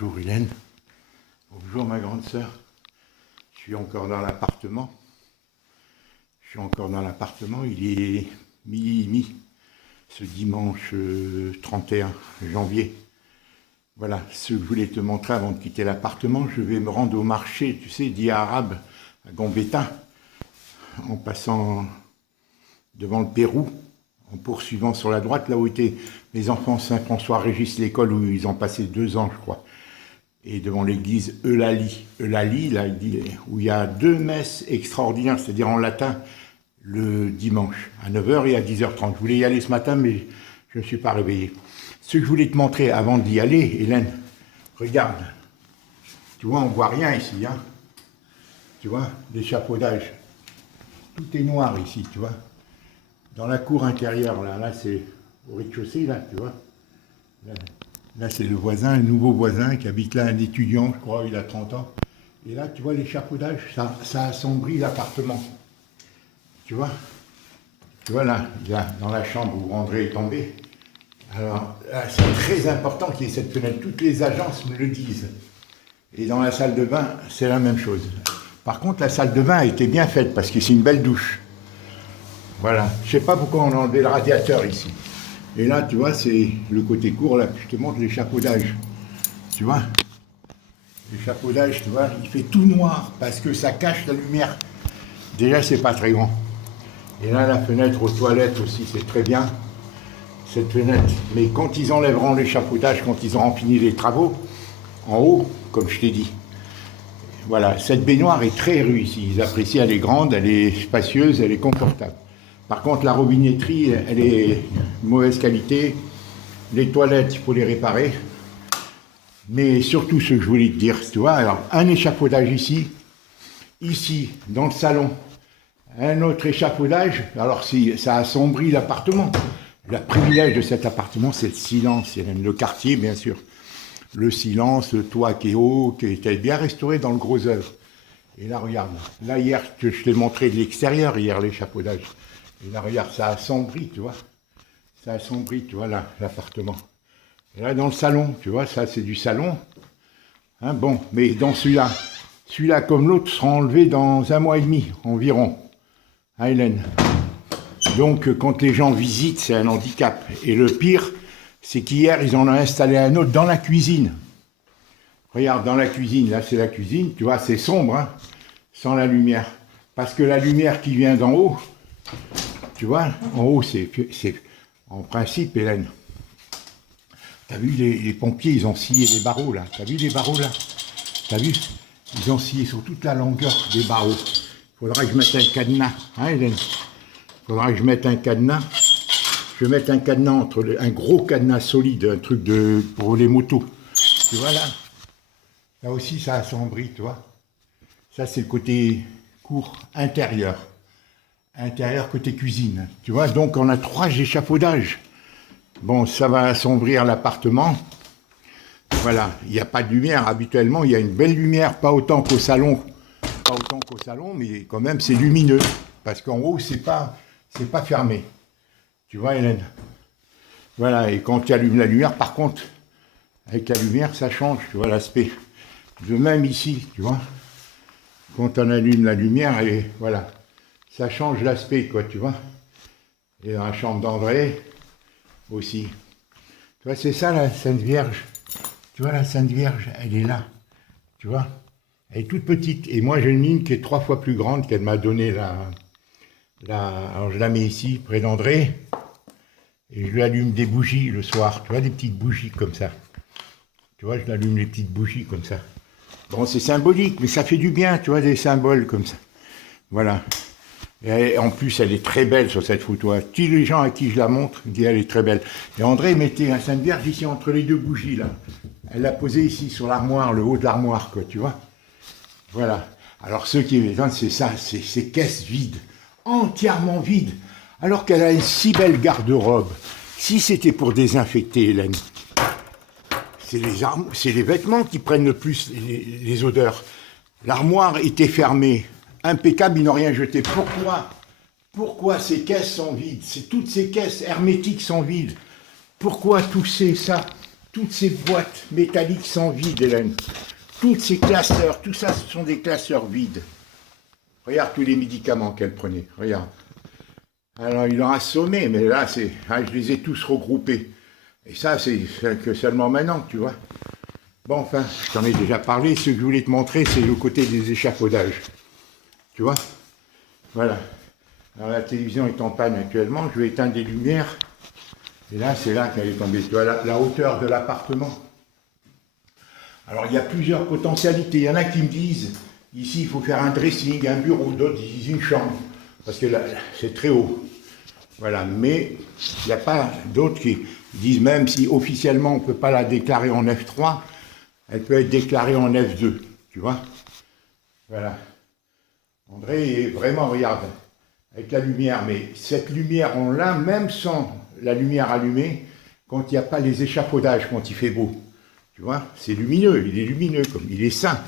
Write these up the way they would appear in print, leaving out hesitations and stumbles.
Bonjour Hélène, bonjour ma grande sœur. Je suis encore dans l'appartement. Il est midi et demi, ce dimanche 31 janvier. Voilà, ce que je voulais te montrer avant de quitter l'appartement. Je vais me rendre au marché, tu sais, d'Ia Arabe, à Gambetta, en passant devant le Pérou, en poursuivant sur la droite, là où étaient les enfants Saint-François-Régis, l'école où ils ont passé 2 ans, je crois. Et devant l'église Eulalie, là, où il y a 2 messes extraordinaires, c'est-à-dire en latin, le dimanche, à 9h et à 10h30. Je voulais y aller ce matin, mais je ne me suis pas réveillé. Ce que je voulais te montrer avant d'y aller, Hélène, regarde. Tu vois, on ne voit rien ici, hein. Tu vois, l'échafaudage. Tout est noir ici, tu vois. Dans la cour intérieure, là c'est au rez-de-chaussée, là, tu vois. Là c'est le voisin, le nouveau voisin qui habite là, un étudiant, je crois, il a 30 ans. Et là, tu vois, l'échafaudage, ça assombrit l'appartement. Tu vois, là, dans la chambre où André est tombé. Alors, là, c'est très important qu'il y ait cette fenêtre. Toutes les agences me le disent. Et dans la salle de bain, c'est la même chose. Par contre, la salle de bain a été bien faite parce que c'est une belle douche. Voilà. Je ne sais pas pourquoi on a enlevé le radiateur ici. Et là, tu vois, c'est le côté court, là, je te montre l'échafaudage. Tu vois, l'échafaudage, tu vois, il fait tout noir parce que ça cache la lumière. Déjà, c'est pas très grand. Et là, la fenêtre aux toilettes aussi, c'est très bien, cette fenêtre. Mais quand ils enlèveront l'échafaudage, quand ils auront fini les travaux, en haut, comme je t'ai dit, voilà, cette baignoire est très réussie. Ils apprécient, elle est grande, elle est spacieuse, elle est confortable. Par contre, la robinetterie, elle est de mauvaise qualité. Les toilettes, il faut les réparer. Mais surtout, ce que je voulais te dire, tu vois, alors, un échafaudage ici, dans le salon, un autre échafaudage, alors si ça assombrit l'appartement. Le privilège de cet appartement, c'est le silence, le quartier, bien sûr. Le silence, le toit qui est haut, qui était bien restauré dans le gros œuvre. Et là, regarde, là, hier, je t'ai montré de l'extérieur, hier, l'échafaudage. Et là, regarde, ça assombrit, tu vois. Ça assombrit, tu vois, là, l'appartement. Et là, dans le salon, tu vois, ça, c'est du salon. Hein, bon, mais dans celui-là, comme l'autre, sera enlevé dans 1 mois et demi, environ. Hein, Hélène? Donc, quand les gens visitent, c'est un handicap. Et le pire, c'est qu'hier, ils en ont installé un autre dans la cuisine. Regarde, dans la cuisine, là, c'est la cuisine, tu vois, c'est sombre, hein, sans la lumière. Parce que la lumière qui vient d'en haut, tu vois, en haut, c'est en principe, Hélène. T'as vu, les pompiers, ils ont scié les barreaux, là. T'as vu les barreaux, là? T'as vu? Ils ont scié sur toute la longueur des barreaux. Il faudra que je mette un cadenas, hein, Hélène? Il faudra que je mette un cadenas. Je vais mettre un cadenas un gros cadenas solide, un truc pour les motos. Tu vois, là? Là aussi, ça assombrit, tu vois? Ça, c'est le côté cour intérieur. Intérieur côté cuisine. Tu vois, donc on a 3 échafaudages. Bon, ça va assombrir l'appartement. Voilà, il n'y a pas de lumière. Habituellement, il y a une belle lumière, pas autant qu'au salon. Pas autant qu'au salon, mais quand même, c'est lumineux. Parce qu'en haut, c'est pas fermé. Tu vois, Hélène? Voilà, et quand tu allumes la lumière, par contre, avec la lumière, ça change, tu vois, l'aspect. De même ici, tu vois. Quand on allume la lumière, et voilà. Ça change l'aspect, quoi, tu vois. Et dans la chambre d'André, aussi. Tu vois, c'est ça, la Sainte Vierge. Tu vois, la Sainte Vierge, elle est là. Tu vois. Elle est toute petite. Et moi, j'ai une mine qui est 3 fois plus grande qu'elle m'a donné alors, je la mets ici, près d'André. Et je lui allume des bougies le soir. Tu vois, des petites bougies comme ça. Tu vois, je lui allume les petites bougies comme ça. Bon, c'est symbolique, mais ça fait du bien, tu vois, des symboles comme ça. Voilà. Et en plus, elle est très belle sur cette photo. Tous les gens à qui je la montre disent qu'elle est très belle. Et André mettait la Sainte Vierge ici entre les 2 bougies, là. Elle l'a posée ici sur l'armoire, le haut de l'armoire, quoi, tu vois. Voilà. Alors, ceux qui évident, c'est ça, c'est ces caisses vides, entièrement vides, alors qu'elle a une si belle garde-robe. Si c'était pour désinfecter, Hélène, c'est les vêtements qui prennent le plus les odeurs. L'armoire était fermée. Impeccable, ils n'ont rien jeté. Pourquoi ces caisses sont vides? Toutes ces caisses hermétiques sont vides. Pourquoi tousser ça? toutes ces boîtes métalliques sont vides, Hélène. Toutes ces classeurs, tout ça, ce sont des classeurs vides. Regarde tous les médicaments qu'elle prenait, regarde. Alors, il en a sommé, mais là, je les ai tous regroupés. Et ça, c'est que seulement maintenant, tu vois. Bon, enfin, je t'en ai déjà parlé. Ce que je voulais te montrer, c'est le côté des échafaudages. Tu vois? Voilà. Alors, la télévision est en panne actuellement. Je vais éteindre les lumières. Et là, c'est là qu'elle est tombée. Tu vois, la hauteur de l'appartement. Alors, il y a plusieurs potentialités. Il y en a qui me disent, ici, il faut faire un dressing, un bureau. D'autres disent une chambre. Parce que là, c'est très haut. Voilà. Mais il n'y a pas d'autres qui disent, même si officiellement, on ne peut pas la déclarer en F3, elle peut être déclarée en F2. Tu vois? Voilà. André est vraiment, regarde, avec la lumière. Mais cette lumière, on l'a même sans la lumière allumée, quand il n'y a pas les échafaudages, quand il fait beau. Tu vois, c'est lumineux, il est lumineux, comme il est sain.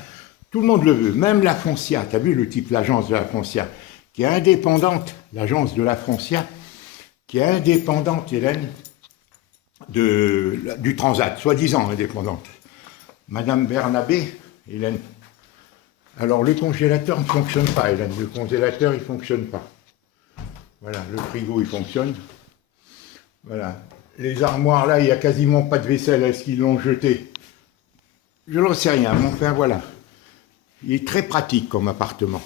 Tout le monde le veut, même la Foncia. Tu as vu le type, l'agence de la Foncia, qui est indépendante, l'agence de la Foncia, qui est indépendante, Hélène, du Transat, soi-disant indépendante. Madame Bernabé, Hélène. Alors, le congélateur ne fonctionne pas, Hélène. Le congélateur, il ne fonctionne pas. Voilà, le frigo, il fonctionne. Voilà. Les armoires, là, il n'y a quasiment pas de vaisselle. Est-ce qu'ils l'ont jeté? Je n'en sais rien, mais enfin, voilà. Il est très pratique comme appartement.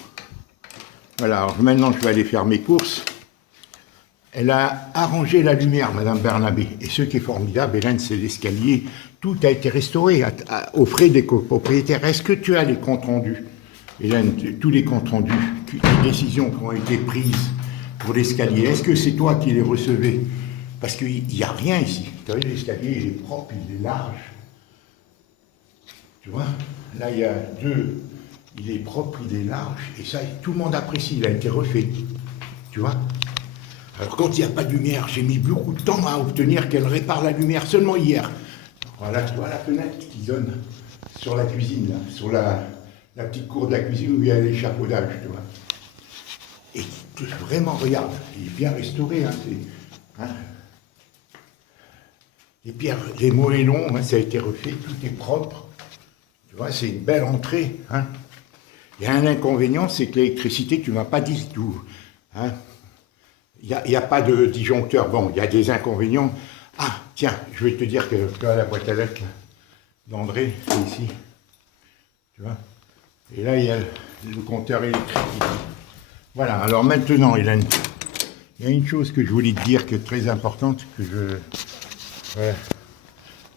Voilà, alors maintenant, je vais aller faire mes courses. Elle a arrangé la lumière, Madame Bernabé. Et ce qui est formidable, Hélène, c'est l'escalier. Tout a été restauré aux frais des copropriétaires. Est-ce que tu as les comptes rendus, Hélène, tous les comptes rendus, les décisions qui ont été prises pour l'escalier? Est-ce que c'est toi qui les recevais? Parce qu'il n'y a rien ici. Tu vois, l'escalier, il est propre, il est large. Tu vois, là, il y a deux. Il est propre, il est large. Et ça, tout le monde apprécie. Il a été refait. Tu vois? Alors, quand il n'y a pas de lumière, j'ai mis beaucoup de temps à obtenir qu'elle répare la lumière. Seulement hier. Voilà, tu vois la fenêtre qui donne sur la cuisine, là, sur la petite cour de la cuisine où il y a l'échafaudage, tu vois. Et vraiment, regarde, il est bien restauré. Hein, les pierres, les moellons, hein, ça a été refait, tout est propre. Tu vois, c'est une belle entrée. Hein. Il y a un inconvénient, c'est que l'électricité, tu ne m'as pas dit tout. Hein. Il n'y a pas de disjoncteur. Bon, il y a des inconvénients. Ah, tiens, je vais te dire que la boîte à lettres d'André, c'est ici. Tu vois. Et là, il y a le compteur électrique. Voilà, alors maintenant, Hélène, il y a une chose que je voulais te dire qui est très importante, que voilà.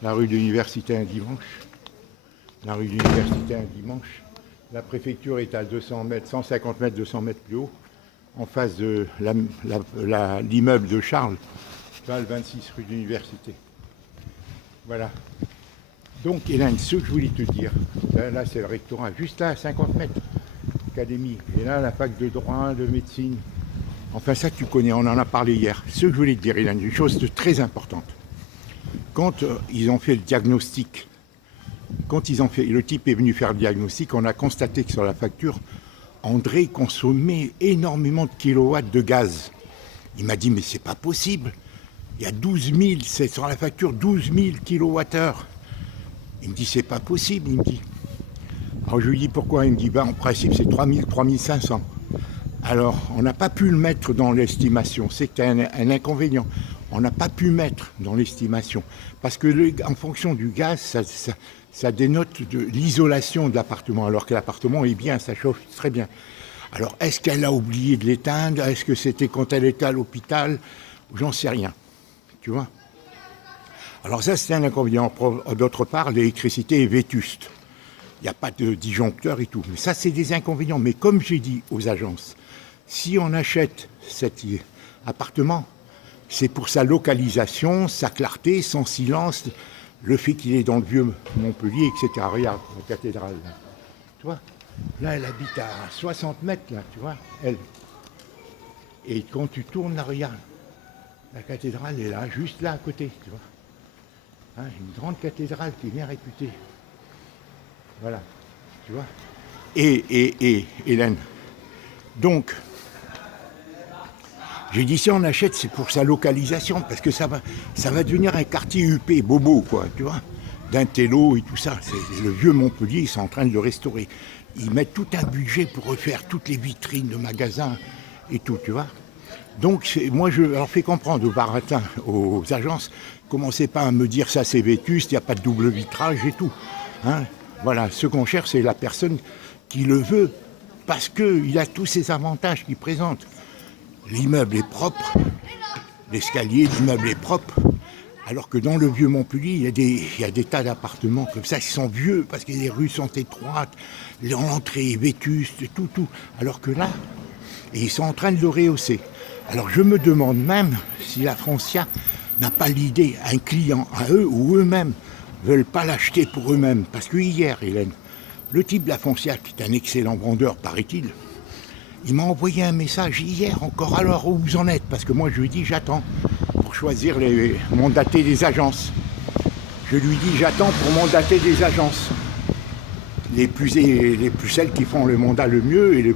La rue de l'Université un dimanche. La rue de l'Université un dimanche. La préfecture est à 200 mètres, 150 mètres, 200 mètres plus haut, en face de l'immeuble de Charles, le 26 rue de l'Université. Voilà. Donc, Hélène, ce que je voulais te dire, là c'est le rectorat, juste là, à 50 mètres, académie. Et là, la fac de droit, de médecine. Enfin, ça, tu connais, on en a parlé hier. Ce que je voulais te dire, Hélène, une chose de très importante. Quand ils ont fait le diagnostic, le type est venu faire le diagnostic, on a constaté que sur la facture, André consommait énormément de kilowatts de gaz. Il m'a dit, mais c'est pas possible. Il y a 12 000, c'est sur la facture 12 000 kilowattheures. Il me dit, c'est pas possible, il me dit. Alors je lui dis pourquoi, il me dit, ben, en principe c'est 3 000, 3 500. Alors on n'a pas pu le mettre dans l'estimation, c'est un inconvénient. On n'a pas pu mettre dans l'estimation, parce que en fonction du gaz, ça dénote de l'isolation de l'appartement, alors que l'appartement est bien, ça chauffe très bien. Alors est-ce qu'elle a oublié de l'éteindre? Est-ce que c'était quand elle était à l'hôpital? J'en sais rien, tu vois. Alors ça, c'est un inconvénient. D'autre part, l'électricité est vétuste. Il n'y a pas de disjoncteur et tout. Mais ça, c'est des inconvénients. Mais comme j'ai dit aux agences, si on achète cet appartement, c'est pour sa localisation, sa clarté, son silence, le fait qu'il est dans le vieux Montpellier, etc. Regarde, la cathédrale, là. Tu vois, là, elle habite à 60 mètres, là, tu vois, elle. Et quand tu tournes, là, regarde, la cathédrale est là, juste là, à côté, tu vois. Hein, une grande cathédrale qui est bien réputée. Voilà, tu vois. Et Hélène, donc, J'ai dit si on achète, c'est pour sa localisation, parce que ça va devenir un quartier UP, bobo, quoi, tu vois, d'un télo et tout ça. C'est le vieux Montpellier, ils sont en train de le restaurer. Ils mettent tout un budget pour refaire toutes les vitrines de magasins et tout, tu vois. Donc, moi, je leur fais comprendre aux baratins, aux agences, commencez pas à me dire ça c'est vétuste, il n'y a pas de double vitrage et tout. Hein, voilà, ce qu'on cherche, c'est la personne qui le veut, parce qu'il a tous ces avantages qu'il présente. L'immeuble est propre, l'escalier, l'immeuble est propre, alors que dans le vieux Montpellier, il y a des tas d'appartements comme ça qui sont vieux, parce que les rues sont étroites, l'entrée est vétuste, tout. Alors que là, ils sont en train de le rehausser. Alors je me demande même si la Foncia n'a pas l'idée, un client à eux ou eux-mêmes ne veulent pas l'acheter pour eux-mêmes. Parce que hier, Hélène, le type de la Foncia, qui est un excellent vendeur, paraît-il, il m'a envoyé un message hier encore. Alors où vous en êtes? Parce que moi je lui dis j'attends pour choisir les mandater des agences. Je lui dis j'attends pour mandater des agences. Les plus celles qui font le mandat le mieux et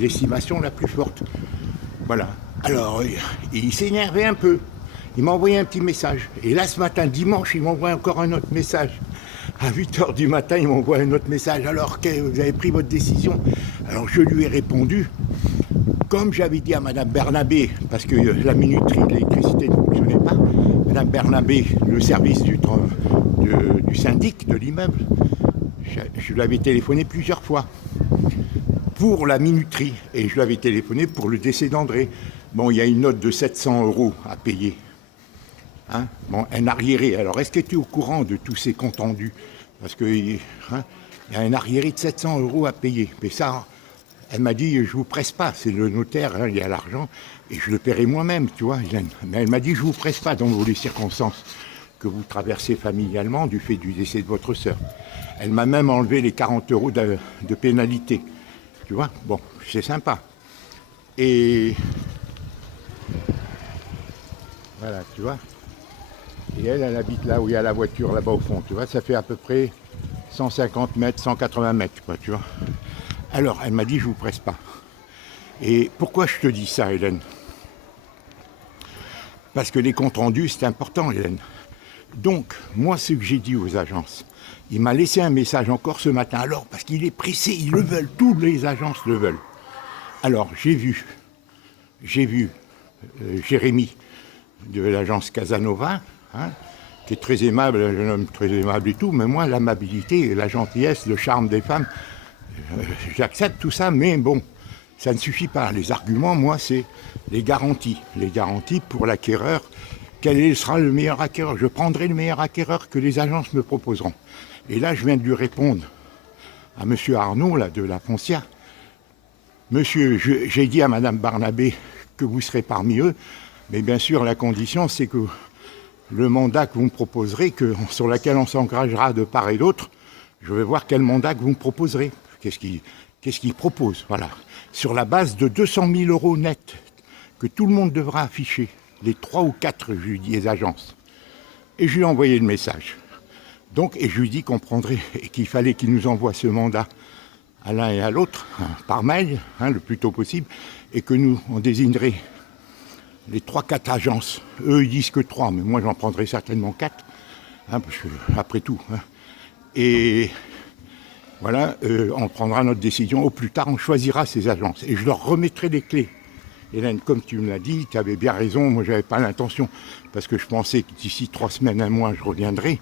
l'estimation la plus forte. Voilà. Alors, il s'énervait un peu. Il m'a envoyé un petit message. Et là, ce matin, dimanche, il m'envoie encore un autre message. À 8h du matin, il m'envoie un autre message. Alors, vous avez pris votre décision? Alors, je lui ai répondu, comme j'avais dit à Madame Bernabé, parce que la minuterie de l'électricité ne fonctionnait pas, Madame Bernabé, le service du syndic de l'immeuble, je lui avais téléphoné plusieurs fois pour la minuterie, et je lui avais téléphoné pour le décès d'André. Bon, il y a une note de 700 € à payer. Hein, bon, un arriéré. Alors, est-ce que tu es au courant de tous ces comptes rendus? Parce que il y a un arriéré de 700 € à payer. Mais ça, elle m'a dit, je vous presse pas, c'est le notaire, hein, il y a l'argent, et je le paierai moi-même, tu vois. Mais elle m'a dit, je vous presse pas dans les circonstances que vous traversez familialement du fait du décès de votre sœur. Elle m'a même enlevé les 40 € de pénalité. Tu vois, bon, c'est sympa. Et voilà, tu vois. Et elle habite là où il y a la voiture, là-bas au fond, tu vois. Ça fait à peu près 150 mètres, 180 mètres, quoi, tu vois. Alors, elle m'a dit, je vous presse pas. Et pourquoi je te dis ça, Hélène? Parce que les comptes rendus, c'est important, Hélène. Donc, moi, ce que j'ai dit aux agences, il m'a laissé un message encore ce matin. Alors, parce qu'il est pressé, ils le veulent, toutes les agences le veulent. Alors, j'ai vu Jérémy de l'agence Casanova, hein, qui est très aimable, un jeune homme très aimable et tout, mais moi, l'amabilité, la gentillesse, le charme des femmes, j'accepte tout ça, mais bon, ça ne suffit pas. Les arguments, moi, c'est les garanties. Les garanties pour l'acquéreur. Quel sera le meilleur acquéreur? Je prendrai le meilleur acquéreur que les agences me proposeront. Et là, je viens de lui répondre à M. Arnaud, là, de la Foncia. Monsieur, j'ai dit à Mme Barnabé que vous serez parmi eux, mais bien sûr, la condition, c'est que le mandat que vous me proposerez, sur lequel on s'engagera de part et d'autre, je vais voir quel mandat que vous me proposerez. Qu'est-ce qu'il propose, voilà. Sur la base de 200 000 € net, que tout le monde devra afficher, les 3 ou 4, je lui dis, les agences. Et je lui ai envoyé le message. Donc, et je lui dis qu'on prendrait, et qu'il fallait qu'il nous envoie ce mandat à l'un et à l'autre, hein, par mail, hein, le plus tôt possible, et que nous, on désignerait les 3-4 agences. Eux, ils disent que 3, mais moi, j'en prendrai certainement 4, hein, parce que, après tout. Hein. Et voilà, on prendra notre décision. Au plus tard, on choisira ces agences. Et je leur remettrai les clés. Hélène, comme tu me l'as dit, tu avais bien raison, moi, j'avais pas l'intention, parce que je pensais que d'ici 3 semaines, 1 mois, je reviendrai.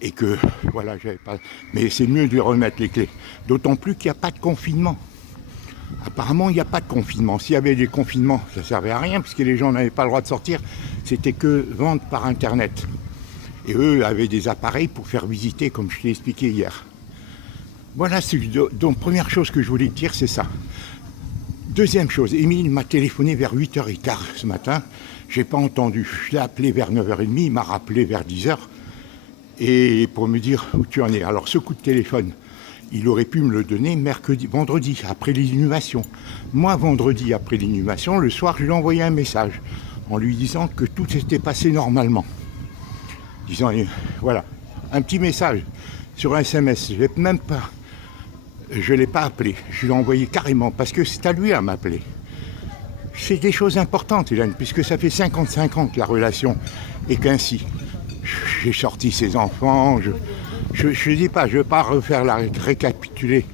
Et que, voilà, j'avais pas... Mais c'est mieux de lui remettre les clés. D'autant plus qu'il n'y a pas de confinement. Apparemment, il n'y a pas de confinement. S'il y avait des confinements, ça ne servait à rien, puisque les gens n'avaient pas le droit de sortir. C'était que vendre par Internet. Et eux avaient des appareils pour faire visiter, comme je t'ai expliqué hier. Voilà, donc première chose que je voulais te dire, c'est ça. Deuxième chose, Émile m'a téléphoné vers 8h15 ce matin. Je n'ai pas entendu. Je l'ai appelé vers 9h30, il m'a rappelé vers 10h. Et pour me dire où tu en es. Alors ce coup de téléphone, il aurait pu me le donner vendredi, après l'inhumation. Moi, vendredi, après l'inhumation, le soir, je lui ai envoyé un message en lui disant que tout s'était passé normalement. Disant, voilà, un petit message sur un SMS. Je ne l'ai pas appelé, je l'ai envoyé carrément, parce que c'est à lui à m'appeler. c'est des choses importantes, Hélène, puisque ça fait 55 ans que la relation est qu'ainsi. J'ai sorti ses enfants, je dis pas, je ne veux pas récapituler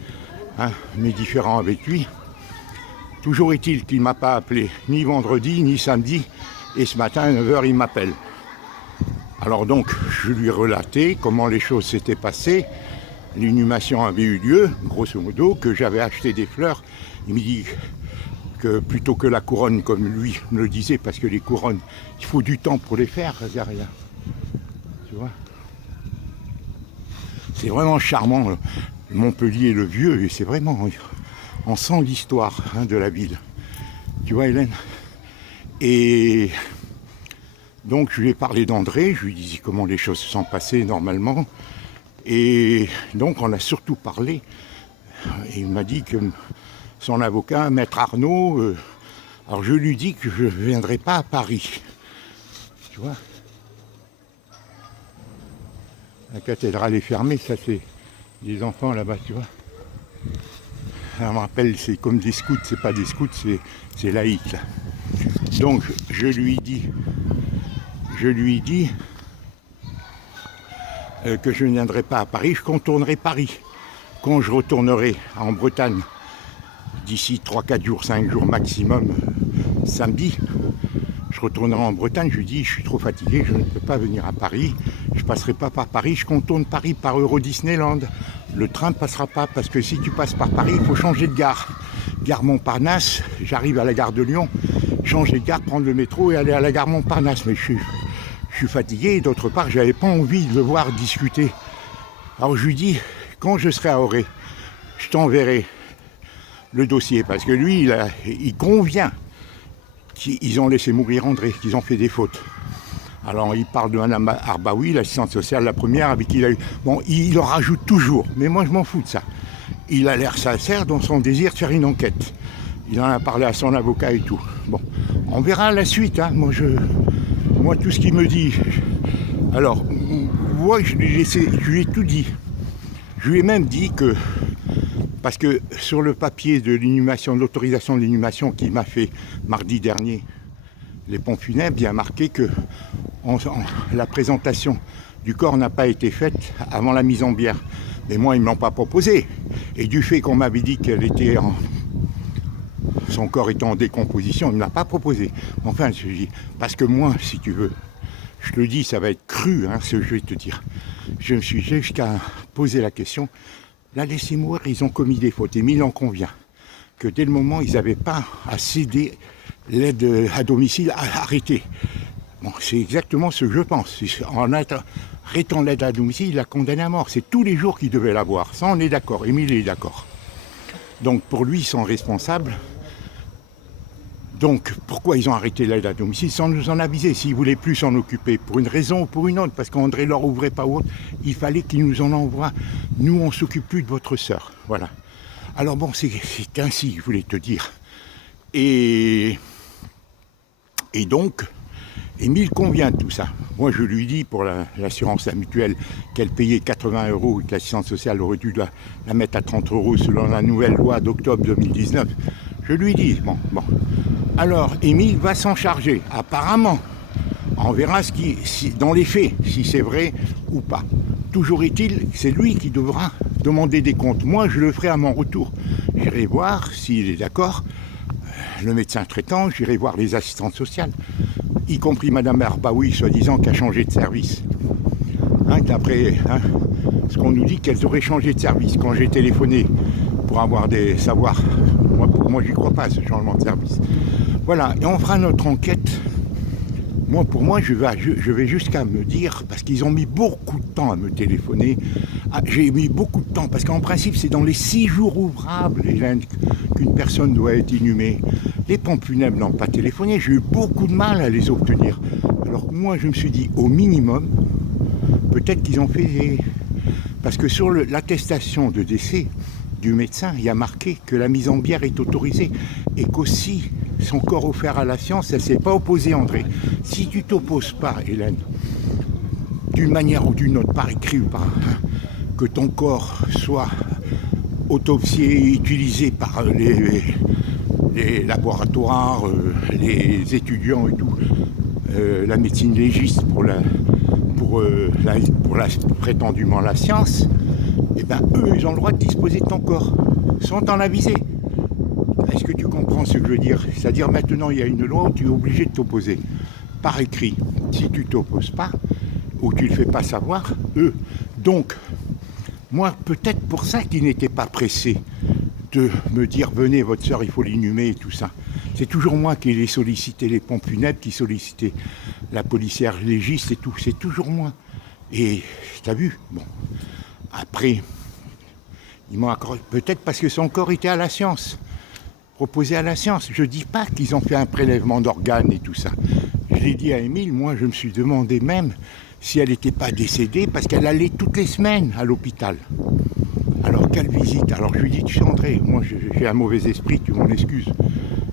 mes différends avec lui. Toujours est-il qu'il ne m'a pas appelé ni vendredi, ni samedi, et ce matin à 9h, il m'appelle. Alors donc, je lui ai relaté comment les choses s'étaient passées. L'inhumation avait eu lieu, grosso modo, que j'avais acheté des fleurs. Il me dit que plutôt que la couronne, comme lui me le disait, parce que les couronnes, il faut du temps pour les faire, derrière. Tu vois ? C'est vraiment charmant, Montpellier le Vieux, et c'est vraiment, on sent l'histoire de la ville. Tu vois, Hélène ? Et donc, je lui ai parlé d'André, je lui ai dit comment les choses se sont passées normalement. Et donc, on a surtout parlé. Et il m'a dit que son avocat, Maître Arnaud, alors je lui dis que je ne viendrai pas à Paris. Tu vois ? La cathédrale est fermée, ça c'est des enfants là-bas, tu vois. Ça me rappelle, c'est comme des scouts, c'est pas des scouts, c'est laïque là. Donc je lui dis que je ne viendrai pas à Paris, je contournerai Paris. Quand je retournerai en Bretagne, d'ici 3, 4 jours, 5 jours maximum, samedi, je retournerai en Bretagne, je lui dis, je suis trop fatigué, je ne peux pas venir à Paris, je ne passerai pas par Paris, je contourne Paris par Euro Disneyland. Le train ne passera pas, parce que si tu passes par Paris, il faut changer de gare. Gare Montparnasse, j'arrive à la gare de Lyon, changer de gare, prendre le métro et aller à la gare Montparnasse. Mais je suis fatigué, et d'autre part, je n'avais pas envie de le voir discuter. Alors je lui dis, quand je serai à Auray, je t'enverrai le dossier, parce que lui, il convient qu'ils ont laissé mourir André, qu'ils ont fait des fautes. Alors il parle de Mme Arbaoui, l'assistante sociale, la première, avec qui il a eu... Bon, il en rajoute toujours, mais moi je m'en fous de ça. Il a l'air sincère dans son désir de faire une enquête. Il en a parlé à son avocat et tout. Bon, on verra la suite, hein. Moi tout ce qu'il me dit... Alors, moi je lui ai tout dit. Je lui ai même dit que... Parce que sur le papier de l'inhumation, de l'autorisation de l'inhumation qu'il m'a fait mardi dernier, les pompes funèbres, il y a marqué que la présentation du corps n'a pas été faite avant la mise en bière. Mais moi, ils ne me l'ont pas proposé. Et du fait qu'on m'avait dit son corps était en décomposition, il ne me l'a pas proposé. Enfin, je dis, parce que moi, si tu veux, je te le dis, ça va être cru, hein, ce que je vais te dire. Je me suis jusqu'à poser la question. Là, laissez mourir, ils ont commis des fautes. Et il en convient que dès le moment, ils n'avaient pas à céder l'aide à domicile, à arrêter. Bon, c'est exactement ce que je pense. En arrêtant l'aide à domicile, il l'a condamné à mort. C'est tous les jours qu'il devait l'avoir. Ça, on est d'accord. Émile est d'accord. Donc, pour lui, ils sont responsables. Donc, pourquoi ils ont arrêté l'aide à domicile sans nous en aviser? S'ils ne voulaient plus s'en occuper, pour une raison ou pour une autre, parce qu'André leur ouvrait pas autre, il fallait qu'ils nous en envoient. Nous, on ne s'occupe plus de votre sœur. Voilà. Alors bon, c'est ainsi, je voulais te dire. Et donc, Émile convient de tout ça. Moi, je lui dis pour l'assurance la mutuelle qu'elle payait 80 € et que l'assistance sociale aurait dû la mettre à 30 € selon la nouvelle loi d'octobre 2019. Je lui dis, bon. Alors, Émile va s'en charger, apparemment. On verra dans les faits, si c'est vrai ou pas. Toujours est-il, c'est lui qui devra demander des comptes. Moi, je le ferai à mon retour. J'irai voir s'il est d'accord. Le médecin traitant, j'irai voir les assistantes sociales, y compris Mme Arbaoui, soi-disant, qui a changé de service. D'après ce qu'on nous dit, qu'elles auraient changé de service. Quand j'ai téléphoné pour avoir des savoirs, moi j'y crois pas à ce changement de service. Voilà, et on fera notre enquête. Pour moi, je vais jusqu'à me dire, parce qu'ils ont mis beaucoup de temps à me téléphoner, j'ai mis beaucoup de temps, parce qu'en principe, c'est dans les 6 jours ouvrables, Hélène, qu'une personne doit être inhumée. Les pompes funèbres n'ont pas téléphoné, j'ai eu beaucoup de mal à les obtenir. Alors moi, je me suis dit, au minimum, peut-être qu'ils ont fait Parce que sur l'attestation de décès du médecin, il y a marqué que la mise en bière est autorisée, et qu'aussi, son corps offert à la science, elle ne s'est pas opposée, André. Si tu t'opposes pas, Hélène, d'une manière ou d'une autre, par écrit ou par que ton corps soit autopsié et utilisé par les les laboratoires, les étudiants et tout, la médecine légiste prétendument la science, et ben eux, ils ont le droit de disposer de ton corps, sans t'en aviser. Est-ce que tu comprends ce que je veux dire? C'est-à-dire maintenant, il y a une loi où tu es obligé de t'opposer, par écrit. Si tu t'opposes pas, ou tu ne le fais pas savoir, eux. Donc, moi, peut-être pour ça qu'ils n'étaient pas pressés de me dire, venez, votre soeur, il faut l'inhumer et tout ça. C'est toujours moi qui ai sollicité les pompes funèbres, qui sollicitait la policière légiste et tout. C'est toujours moi. Et t'as vu? Bon. Après, ils m'ont accordé, peut-être parce que son corps était à la science, proposé à la science. Je ne dis pas qu'ils ont fait un prélèvement d'organes et tout ça. Je l'ai dit à Émile, moi je me suis demandé même si elle n'était pas décédée parce qu'elle allait toutes les semaines à l'hôpital. Alors quelle visite? Alors je lui dis, tu sais André, moi j'ai un mauvais esprit, tu m'en excuses.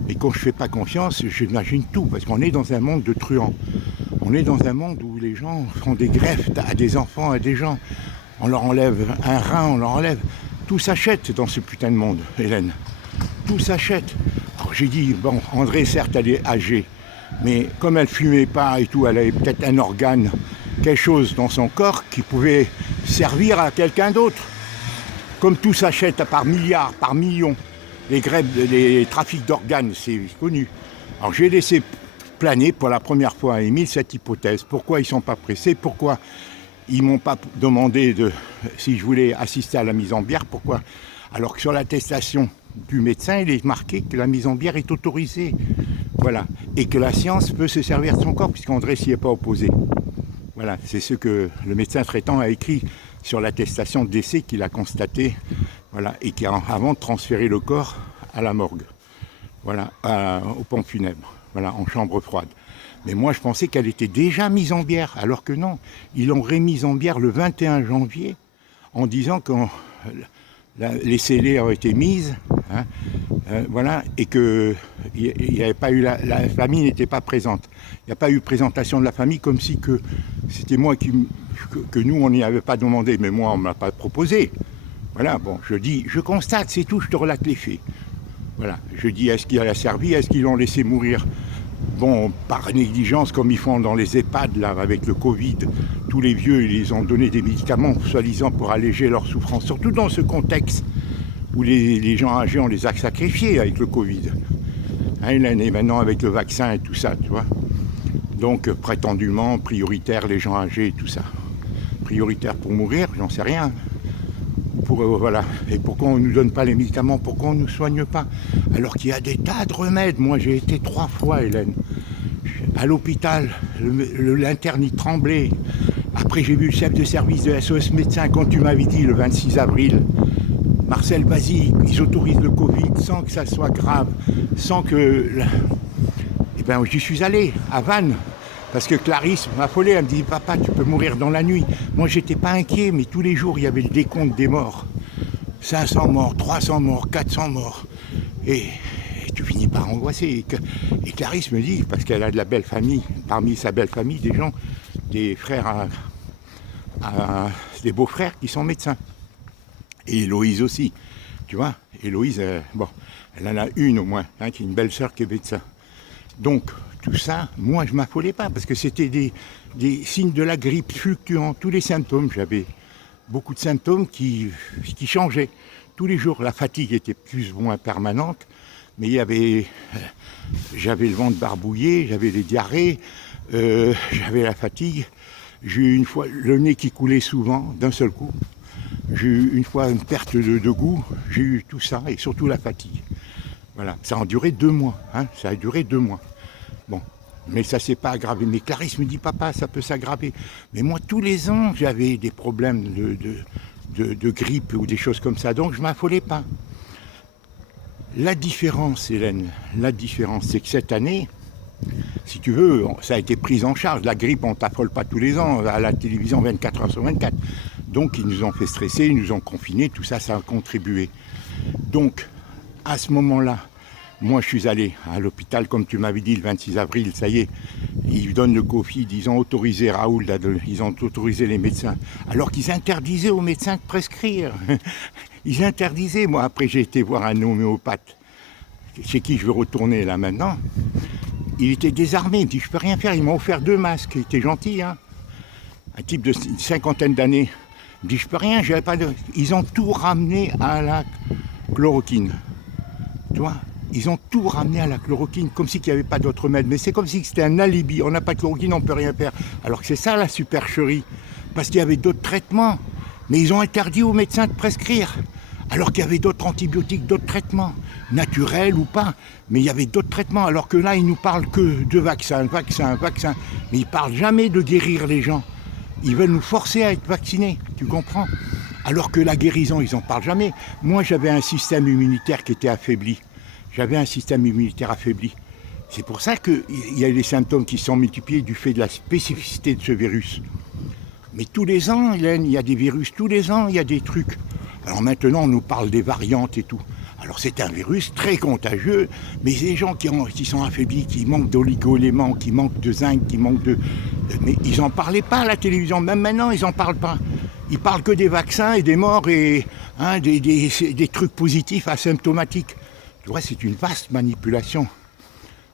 Et quand je ne fais pas confiance, j'imagine tout, parce qu'on est dans un monde de truands. On est dans un monde où les gens font des greffes à des enfants, à des gens. On leur enlève un rein, on leur enlève. Tout s'achète dans ce putain de monde, Hélène. Tout s'achète. Alors j'ai dit, bon, André, certes, elle est âgée, mais comme elle fumait pas et tout, elle avait peut-être un organe, quelque chose dans son corps qui pouvait servir à quelqu'un d'autre. Comme tout s'achète par milliards, par millions, les trafics d'organes, c'est connu. Alors j'ai laissé planer pour la première fois à Émile cette hypothèse. Pourquoi ils ne sont pas pressés? Pourquoi ils ne m'ont pas demandé si je voulais assister à la mise en bière? Pourquoi? Alors que sur l'attestation du médecin, il est marqué que la mise en bière est autorisée. Voilà. Et que la science peut se servir de son corps, puisqu'André s'y est pas opposé. Voilà, c'est ce que le médecin traitant a écrit sur l'attestation de décès qu'il a constaté, voilà, et qui a, avant de transférer le corps à la morgue, voilà, aux pompes funèbres, voilà, en chambre froide. Mais moi, je pensais qu'elle était déjà mise en bière, alors que non. Ils l'ont remise en bière le 21 janvier, en disant que les scellés ont été mises, hein, voilà, et que il n'y avait pas eu la famille n'était pas présente. Il n'y a pas eu présentation de la famille, comme si que c'était moi que nous on n'y avait pas demandé, mais moi on ne m'a pas proposé. Voilà, bon, je dis, je constate, c'est tout, je te relate les faits. Voilà, je dis, est-ce qu'il a servi, est-ce qu'ils l'ont laissé mourir? Bon, par négligence, comme ils font dans les EHPAD, là, avec le Covid, tous les vieux, ils les ont donné des médicaments, soi-disant, pour alléger leur souffrance, surtout dans ce contexte où les gens âgés, on les a sacrifiés avec le Covid. Hein, et maintenant, avec le vaccin et tout ça, tu vois. Donc, prétendument, prioritaire, les gens âgés et tout ça. Prioritaire pour mourir, j'en sais rien. Voilà. Et pourquoi on ne nous donne pas les médicaments? Pourquoi on ne nous soigne pas? Alors qu'il y a des tas de remèdes. Moi, j'ai été 3 fois, Hélène, à l'hôpital. L'interne, il tremblait. Après, j'ai vu le chef de service de SOS médecin, quand tu m'avais dit, le 26 avril, Marcel Basy, ils autorisent le Covid sans que ça soit grave, sans que... Eh bien, j'y suis allé, à Vannes. Parce que Clarisse m'affolait, elle me dit « Papa, tu peux mourir dans la nuit ». Moi, j'étais pas inquiet, mais tous les jours, il y avait le décompte des morts. 500 morts, 300 morts, 400 morts. Et tu finis par angoisser. Et Clarisse me dit, parce qu'elle a de la belle famille, parmi sa belle famille, des gens, des frères, des beaux-frères qui sont médecins. Et Héloïse aussi, tu vois. Héloïse, bon, elle en a une au moins, hein, qui est une belle sœur qui est médecin. Donc, tout ça, moi je ne m'affolais pas parce que c'était des signes de la grippe fluctuants, tous les symptômes, j'avais beaucoup de symptômes qui changeaient tous les jours. La fatigue était plus ou moins permanente, mais j'avais le ventre barbouillé, j'avais des diarrhées, j'avais la fatigue, j'ai eu une fois le nez qui coulait souvent d'un seul coup, j'ai eu une fois une perte de goût, j'ai eu tout ça et surtout la fatigue. Voilà, ça a duré 2 mois, hein, ça a duré 2 mois. Bon, mais ça s'est pas aggravé. Mais Clarisse me dit, papa, ça peut s'aggraver. Mais moi, tous les ans, j'avais des problèmes de grippe ou des choses comme ça. Donc, je ne m'affolais pas. La différence, Hélène, c'est que cette année, si tu veux, ça a été pris en charge. La grippe, on ne t'affole pas tous les ans à la télévision 24 heures sur 24. Donc, ils nous ont fait stresser, ils nous ont confinés, tout ça, ça a contribué. Donc, à ce moment-là, moi, je suis allé à l'hôpital, comme tu m'avais dit, le 26 avril, ça y est, ils donnent le Covid, ils ont autorisé Raoul, ils ont autorisé les médecins, alors qu'ils interdisaient aux médecins de prescrire. Ils interdisaient. Moi, après, j'ai été voir un homéopathe. chez qui je veux retourner là maintenant, il était désarmé, il me dit je peux rien faire, il m'a offert 2 masques, il était gentil, hein. Un type de 50 d'années, il me dit je peux rien, j'avais pas de... Ils ont tout ramené à la chloroquine, tu vois. Ils ont tout ramené à la chloroquine, comme si il n'y avait pas d'autre remède. Mais c'est comme si c'était un alibi. On n'a pas de chloroquine, on ne peut rien faire. Alors que c'est ça la supercherie. Parce qu'il y avait d'autres traitements. Mais ils ont interdit aux médecins de prescrire. Alors qu'il y avait d'autres antibiotiques, d'autres traitements. Naturels ou pas. Mais il y avait d'autres traitements. Alors que là, ils nous parlent que de vaccins. Mais ils ne parlent jamais de guérir les gens. Ils veulent nous forcer à être vaccinés. Tu comprends? Alors que la guérison, ils n'en parlent jamais. Moi, j'avais un système immunitaire qui était affaibli. J'avais un système immunitaire affaibli. C'est pour ça qu'il y a des symptômes qui sont multipliés du fait de la spécificité de ce virus. Mais tous les ans, Hélène, il y a des virus, tous les ans, il y a des trucs. Alors maintenant, on nous parle des variantes et tout. Alors c'est un virus très contagieux, mais les gens qui sont affaiblis, qui manquent d'oligo-éléments, qui manquent de zinc, qui manquent de... Mais ils n'en parlaient pas à la télévision, même maintenant, ils n'en parlent pas. Ils parlent que des vaccins et des morts et des trucs positifs asymptomatiques. Tu vois, c'est une vaste manipulation.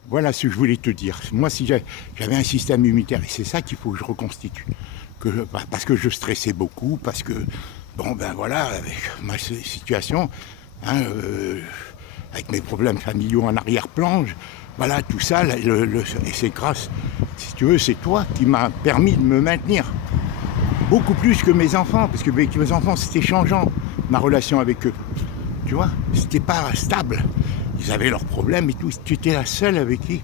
Voilà ce que je voulais te dire. Moi, si j'avais un système immunitaire, et c'est ça qu'il faut que je reconstitue. Parce que je stressais beaucoup, parce que, bon, ben voilà, avec ma situation, avec mes problèmes familiaux en arrière-plan, voilà, tout ça, et c'est grâce, si tu veux, c'est toi qui m'as permis de me maintenir. Beaucoup plus que mes enfants, parce que avec mes enfants, c'était changeant, ma relation avec eux. Tu vois, c'était pas stable. Ils avaient leurs problèmes et tout. Tu étais la seule avec qui,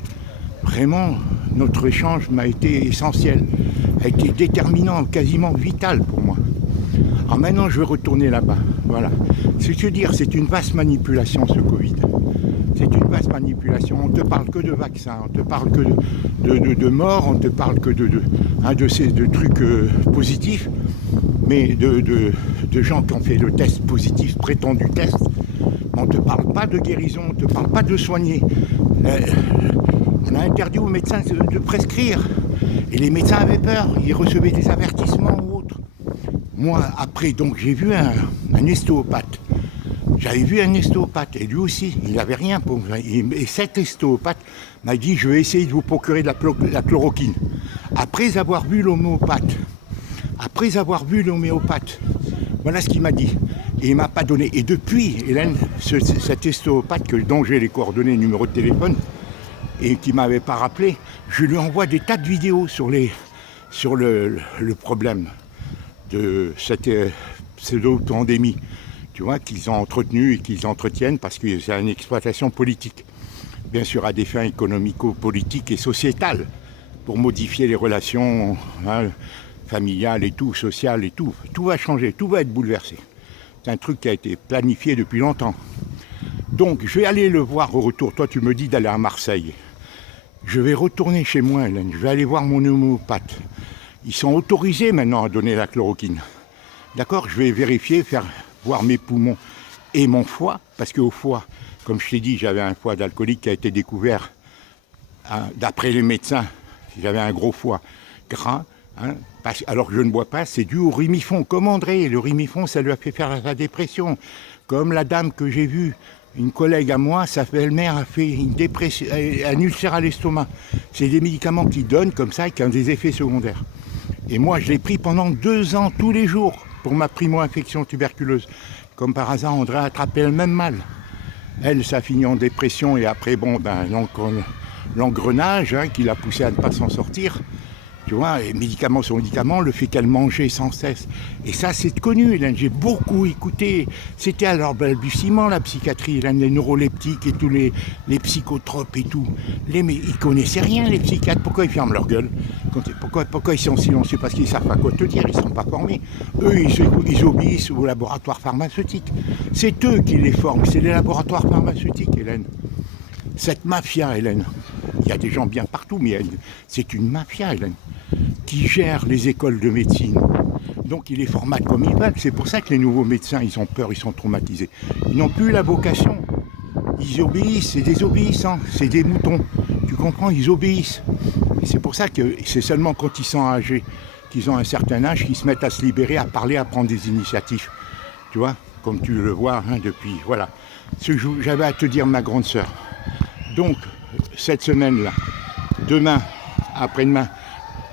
vraiment, notre échange m'a été essentiel. A été déterminant, quasiment vital pour moi. Alors maintenant, je vais retourner là-bas. Voilà. Ce que je veux dire, c'est une vaste manipulation, ce Covid. C'est une vaste manipulation. On ne te parle que de vaccins, on ne te parle que de morts, on ne te parle que de trucs positifs, mais de gens qui ont fait le test positif, prétendu test. On ne te parle pas de guérison, on ne te parle pas de soigner. On a interdit aux médecins de prescrire. Et les médecins avaient peur, ils recevaient des avertissements ou autres. Moi, après, donc, j'ai vu un ostéopathe. J'avais vu un ostéopathe, et lui aussi, il n'avait rien pour moi. Et cet ostéopathe m'a dit, je vais essayer de vous procurer de la chloroquine. Après avoir vu l'homéopathe, voilà ce qu'il m'a dit. Et il ne m'a pas donné. Et depuis, Hélène, cet ostéopathe dont j'ai les coordonnées, le numéro de téléphone, et qui ne m'avait pas rappelé, je lui envoie des tas de vidéos sur le problème de cette pseudo-pandémie, tu vois, qu'ils ont entretenu et qu'ils entretiennent parce que c'est une exploitation politique, bien sûr à des fins économico-politiques et sociétales, pour modifier les relations familiales et tout, sociales et tout. Tout va changer, tout va être bouleversé. C'est un truc qui a été planifié depuis longtemps. Donc, je vais aller le voir au retour. Toi, tu me dis d'aller à Marseille. Je vais retourner chez moi, Hélène. Je vais aller voir mon homéopathe. Ils sont autorisés maintenant à donner la chloroquine. D'accord? Je vais vérifier, voir mes poumons et mon foie. Parce qu'au foie, comme je t'ai dit, j'avais un foie d'alcoolique qui a été découvert, d'après les médecins. J'avais un gros foie gras. Alors que je ne bois pas, c'est dû au rimifon. Comme André, le rimifon, ça lui a fait faire la dépression. Comme la dame que j'ai vue, une collègue à moi, sa belle-mère a fait une dépression, un ulcère à l'estomac. C'est des médicaments qui donnent comme ça et qui ont des effets secondaires. Et moi, je l'ai pris pendant 2 ans, tous les jours, pour ma primo-infection tuberculeuse. Comme par hasard, André a attrapé le même mal. Elle, ça finit en dépression et après, bon, l'engrenage qui l'a poussé à ne pas s'en sortir. Tu vois, et médicament sur médicament, le fait qu'elle mangeait sans cesse. Et ça, c'est connu, Hélène. J'ai beaucoup écouté. C'était à leur balbutiement, la psychiatrie, Hélène, les neuroleptiques et tous les psychotropes et tout. Mais ils connaissaient rien, les psychiatres. Pourquoi ils ferment leur gueule? Pourquoi ils sont silencieux? Parce qu'ils ne savent pas quoi te dire, ils ne sont pas formés. Eux, ils obéissent aux laboratoires pharmaceutiques. C'est eux qui les forment, c'est les laboratoires pharmaceutiques, Hélène. Cette mafia, Hélène, il y a des gens bien partout, mais c'est une mafia, Hélène, qui gère les écoles de médecine. Donc ils les formatent comme ils veulent. C'est pour ça que les nouveaux médecins, ils ont peur, ils sont traumatisés. Ils n'ont plus la vocation. Ils obéissent, c'est des obéissants, c'est des moutons. Tu comprends, ils obéissent. Et c'est pour ça que c'est seulement quand ils sont âgés, qu'ils ont un certain âge, qu'ils se mettent à se libérer, à parler, à prendre des initiatives. Tu vois, comme tu le vois, hein, depuis, voilà. Ce que j'avais à te dire, ma grande sœur. Donc, cette semaine-là, demain, après-demain,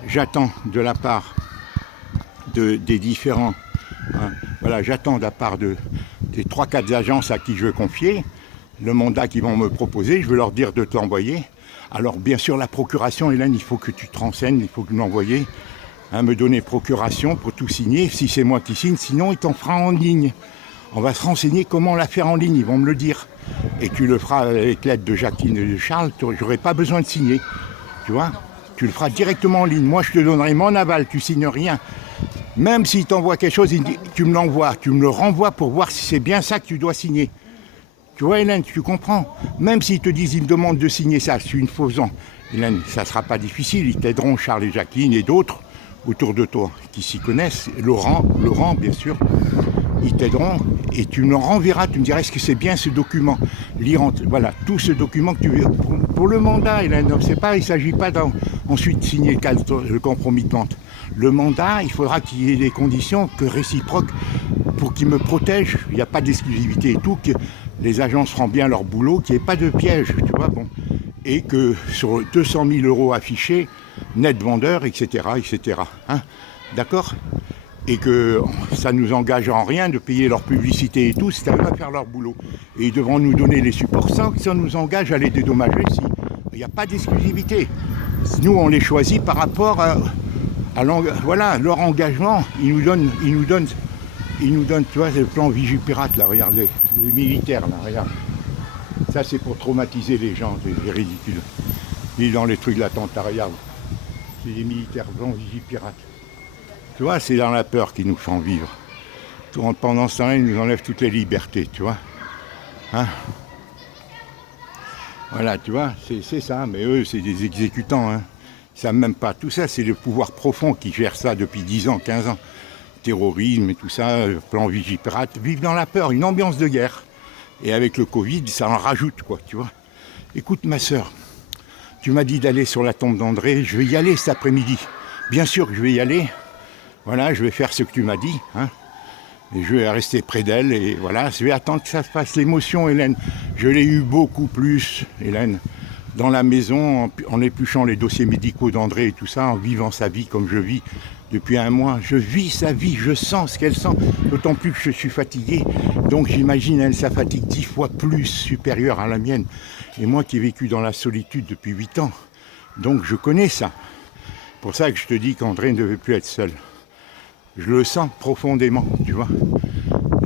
j'attends de la part des différents, hein, voilà, j'attends de la part des 3-4 agences à qui je veux confier, le mandat qu'ils vont me proposer, je vais leur dire de te l'envoyer. Alors, bien sûr, la procuration, Hélène, il faut que tu te renseignes, il faut que tu m'envoies, hein, me donner procuration pour tout signer, si c'est moi qui signe, sinon il t'en fera en ligne. On va se renseigner comment la faire en ligne, ils vont me le dire. Et tu le feras avec l'aide de Jacqueline et de Charles, j'aurai pas besoin de signer, tu vois. Tu le feras directement en ligne. Moi, je te donnerai mon aval, tu signes rien. Même s'il t'envoie quelque chose, tu me l'envoies, tu me le renvoies pour voir si c'est bien ça que tu dois signer. Tu vois, Hélène, tu comprends? Même s'ils te disent, ils me demandent de signer ça, c'est une faisant. Hélène, ça ne sera pas difficile, ils t'aideront, Charles et Jacqueline et d'autres autour de toi qui s'y connaissent. Laurent, bien sûr. Ils t'aideront et tu me le renverras, tu me diras est-ce que c'est bien ce document, voilà, tout ce document que tu veux pour le mandat, Hélène, c'est pas, il ne s'agit pas d'ensuite signer le compromis de vente. Le mandat, il faudra qu'il y ait des conditions réciproques pour qu'ils me protègent, il n'y a pas d'exclusivité et tout, que les agences feront bien leur boulot, qu'il n'y ait pas de piège, tu vois, bon, et que sur 200 000 € affichés, net vendeur, etc., hein, d'accord ? Et que ça ne nous engage en rien de payer leur publicité et tout, c'est à eux à faire leur boulot. Et ils devront nous donner les supports sans que ça nous engage à les dédommager s'il n'y a pas d'exclusivité. Nous, on les choisit par rapport à voilà, leur engagement. Ils nous donnent, tu vois, le plan Vigipirate, là, regarde, les militaires, là, regarde. Ça, c'est pour traumatiser les gens, c'est ridicule. Ils dans les trucs de l'attentat, regarde. C'est les militaires, plan Vigipirate. Tu vois, c'est dans la peur qu'ils nous font vivre. Pendant ce temps-là, ils nous enlèvent toutes les libertés, tu vois. Hein? Voilà, tu vois, c'est ça. Mais eux, c'est des exécutants. Hein. Ils ne savent même pas. Tout ça, c'est le pouvoir profond qui gère ça depuis 10 ans, 15 ans. Terrorisme et tout ça, plan Vigipirate, vivent dans la peur, une ambiance de guerre. Et avec le Covid, ça en rajoute, quoi, tu vois. Écoute, ma sœur, tu m'as dit d'aller sur la tombe d'André. Je vais y aller cet après-midi. Bien sûr que je vais y aller. Voilà, je vais faire ce que tu m'as dit, hein, et je vais rester près d'elle, et voilà, je vais attendre que ça se fasse. L'émotion, Hélène, je l'ai eu beaucoup plus, Hélène, dans la maison, en épluchant les dossiers médicaux d'André et tout ça, en vivant sa vie comme je vis depuis un mois. Je vis sa vie, je sens ce qu'elle sent, d'autant plus que je suis fatigué, donc j'imagine, elle, sa fatigue 10 fois plus supérieure à la mienne, et moi qui ai vécu dans la solitude depuis 8 ans, donc je connais ça. C'est pour ça que je te dis qu'André ne devait plus être seul. Je le sens profondément, tu vois.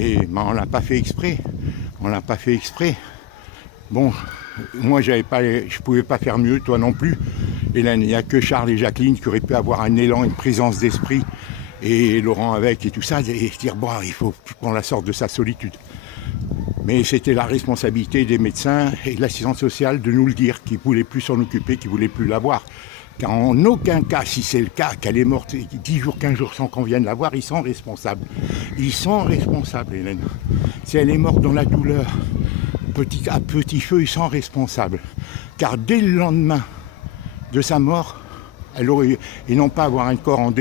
Et on l'a pas fait exprès. On l'a pas fait exprès. Bon, moi je pouvais pas faire mieux, toi non plus. Hélène, il n'y a que Charles et Jacqueline qui auraient pu avoir un élan, une présence d'esprit, et Laurent avec et tout ça, et dire bon, il faut qu'on la sorte de sa solitude. Mais c'était la responsabilité des médecins et de l'assistance sociale de nous le dire, qu'ils ne voulaient plus s'en occuper, qu'ils ne voulaient plus la voir. Car en aucun cas, si c'est le cas, qu'elle est morte 10 jours, 15 jours sans qu'on vienne la voir, ils sont responsables. Ils sont responsables, Hélène. Si elle est morte dans la douleur, à petit feu, ils sont responsables. Car dès le lendemain de sa mort, elle aurait, et non pas avoir un corps en décomposition,